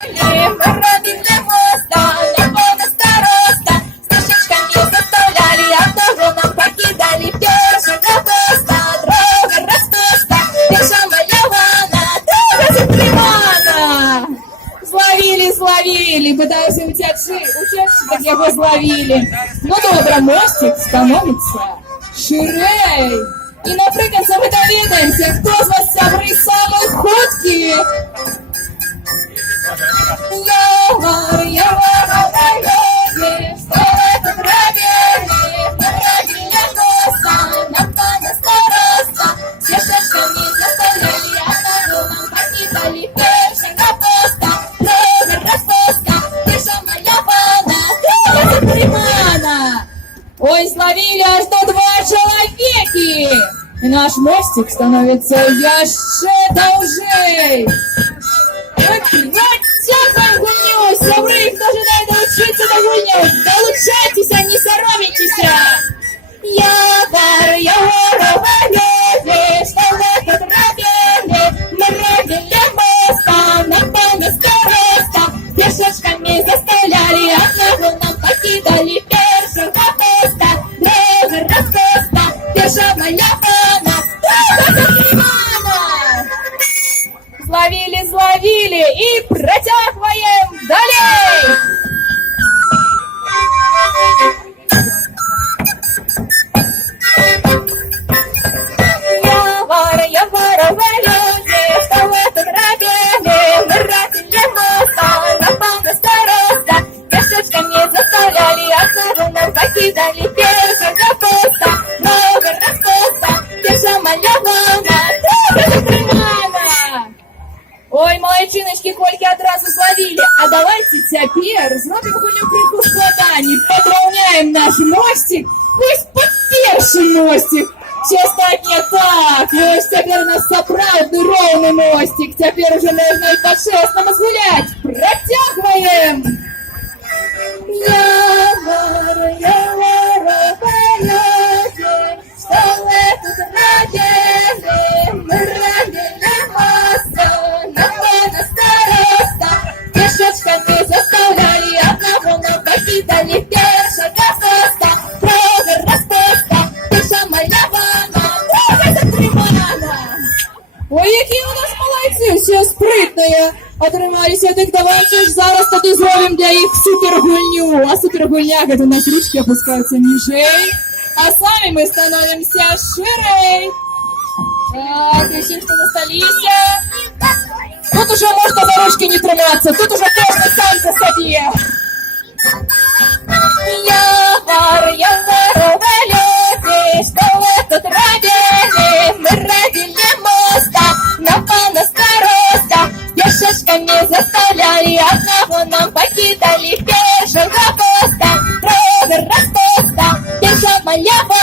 Робили моста, на староста, стежечками заставляли, одного нам покидали, пешего поста, дорога распуста, пеша малявана, дорога закрывана. Зловили, пытаюсь утечь, так его зловили. Ну добре, мостик становится ширей. І наприкінці ми довідаємося, хто з вас сябри самий хуткий. Явар, стоит грабили, грабили моста, на пана староста, стежечками заставляли, одного нам покидали, пешего поста, дорога распуста, пеша малявана, дорога закрывана. Ой, словили аж до 2 человеки, и наш мостик становится яще довжей. Прекратяхаем гульню, сябры, хто жадає долучитися до гульню, долучайтеся, не соромитеся. Яворова люди, что вы тут робили, мы робили моста, на пана староста, пешечками заставляли, одного нам покидали, пешего поста, дорога распуста, пеша малявана, дорога закрывана. Зловили и протягиваем далее. Яворова люди, что вы тут робили, мы робили моста, на пана староста, пешечками заставляли, одного нам покидали, пешего поста, дорога распуста, пеша малявана, дорога закрывана. Ой, молодчиночки, кольки одразу зловили, а давайте теперь зробим гулю криху складаний, подраўняем наш мостик, пусть под перший мостик. Все остальные так, ось теперь у нас сапраўдны роўны мостик, теперь уже можно и по-честному згулять. Протягиваем! Яворова люди, что вы тут робили, мы робили моста, на пана староста, пешечками заставляли, одного нам покидали, пешего поста, дорога распуста, пеша малявана, дорога закрывана. Ой, які у нас молодці, всі спритні. Отрималися, так давайте ж зараз тоді зробимо для їх супергульню. А супергульня, это у нас ручки опускаются нижей, а сами мы становимся ширей. Так, решим, что на столище. Тут уже можно за ручки не триматься, тут уже кожен сам за собі. Яворова люди, что вы тут робили, мы робили моста, на пана староста, пешечками заставляли, одного нам покидали, пешего поста, дорога распуста, пеша малявана.